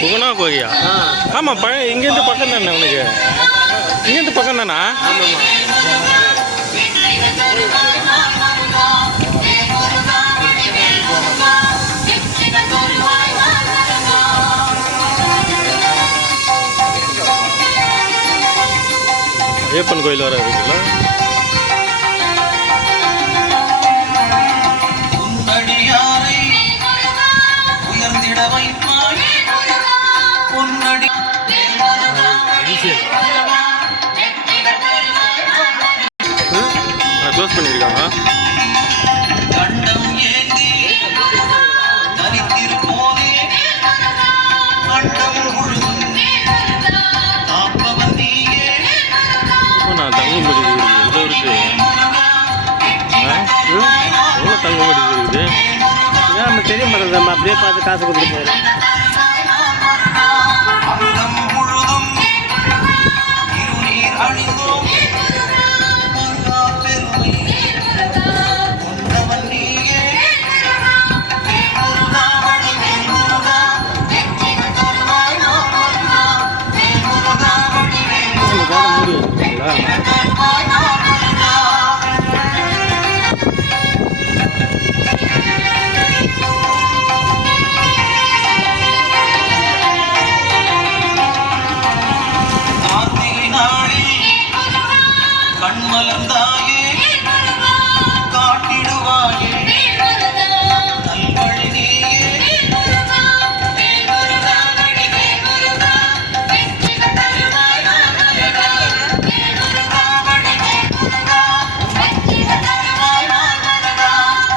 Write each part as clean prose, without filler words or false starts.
குணா கோழியா? ஆமாம், இங்கேருந்து பக்கம் தானே உனக்கு? இங்கேருந்து பக்கம் தானா? ஐயப்பன் கோயில் வர இருக்குல்ல. க்ளோஸ் பண்ணியிருக்காங்க. நான் தங்கும்படி இவ்வளோ இருக்கு. எவ்வளோ தங்கும்படி இருக்குது? ஏன் நம்ம தெரிய மாட்டேங்குது. நம்ம அப்படியே பார்த்து காசு கொடுத்துட்டு போயிடலாம். மலர்ந்தாயே காட்டிடுவாயே நல்வழி நீயே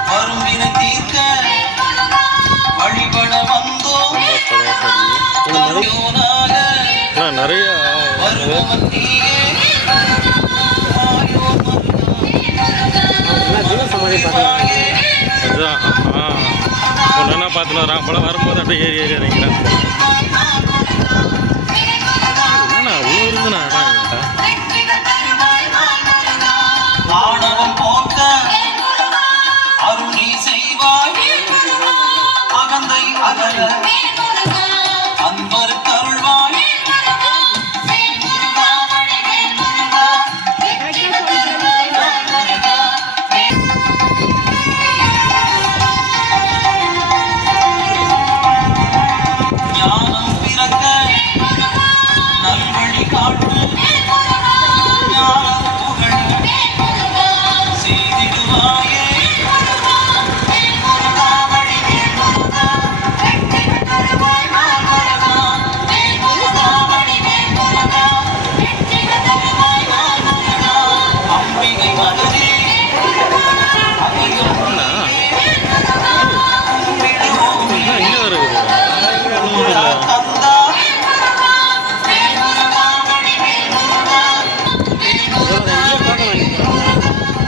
வரும்பினை தீர்க்க வழிபட வந்தோம் நிறைய வருபவன் நீயே அதுதான். ஒன்றுனா பார்த்துன்னு வரான் போல. வரும்போது அப்படியே ஏறி ஏறி இறங்கிறான். என்னண்ணா அவ்வளோ இருக்குண்ணா? ஆணவம் போக்க அருள் நீ செய்வாய் அகந்தை அகல அன்பர் கருள்வாய்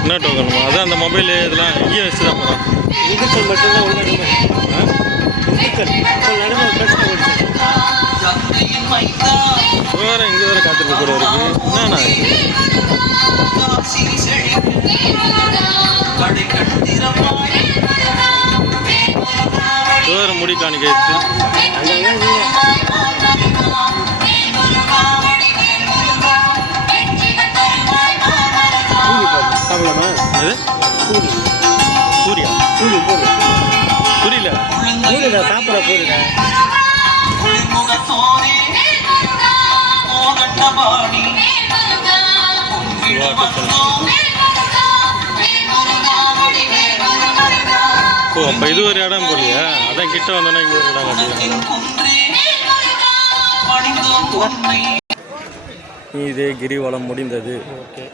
என்ன டோக்கணுமா? அதான் அந்த மொபைல் இதெல்லாம் இங்கேயே வச்சு தான் போகிறோம். இதுக்கு மட்டும்தான் உள்ள வேறு இங்கே வேறு காத்திருக்க கூட இருக்கு. என்னண்ணா வேறு முடி காணிக்க சூர்யா புரியல. சாப்பிட போடுங்க. ஓ, அப்போ இது ஒரு இடம் போலியா? அதான் கிட்ட வந்தோன்னா இங்கே ஒரு இடம் கட்டி. இதே கிரிவலம் முடிந்தது. ஓகே.